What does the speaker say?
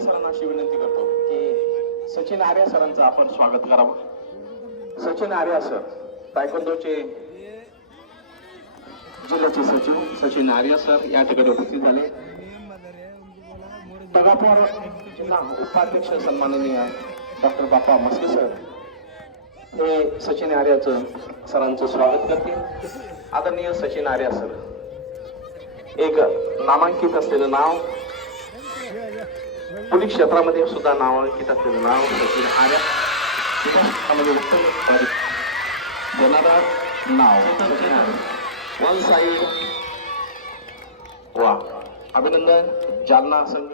सरांना अशी विनंती करतो की सचिन आर्या सरांचं आपण स्वागत करावं. सचिन आर्या सर तायकोंदोचे जिल्ह्याचे सचिव सचिन आर्या सर या ठिकाणी उपस्थित झाले. तगापूर जिल्हा उपाध्यक्ष सन्माननीय डॉक्टर बाप्पा मस्के सर हे सचिन आर्याचं सरांचं स्वागत करते. आदरणीय सचिन आर्या सर एक नामांकित असलेलं नाव पोलीस क्षेत्रामध्ये सुद्धा नामांकित असलेलं नाव सचिन आर्या. विकासामध्ये उत्तम देणारा नाव सचिन आर्या. वन साई वा. अभिनंदन जालना संघ.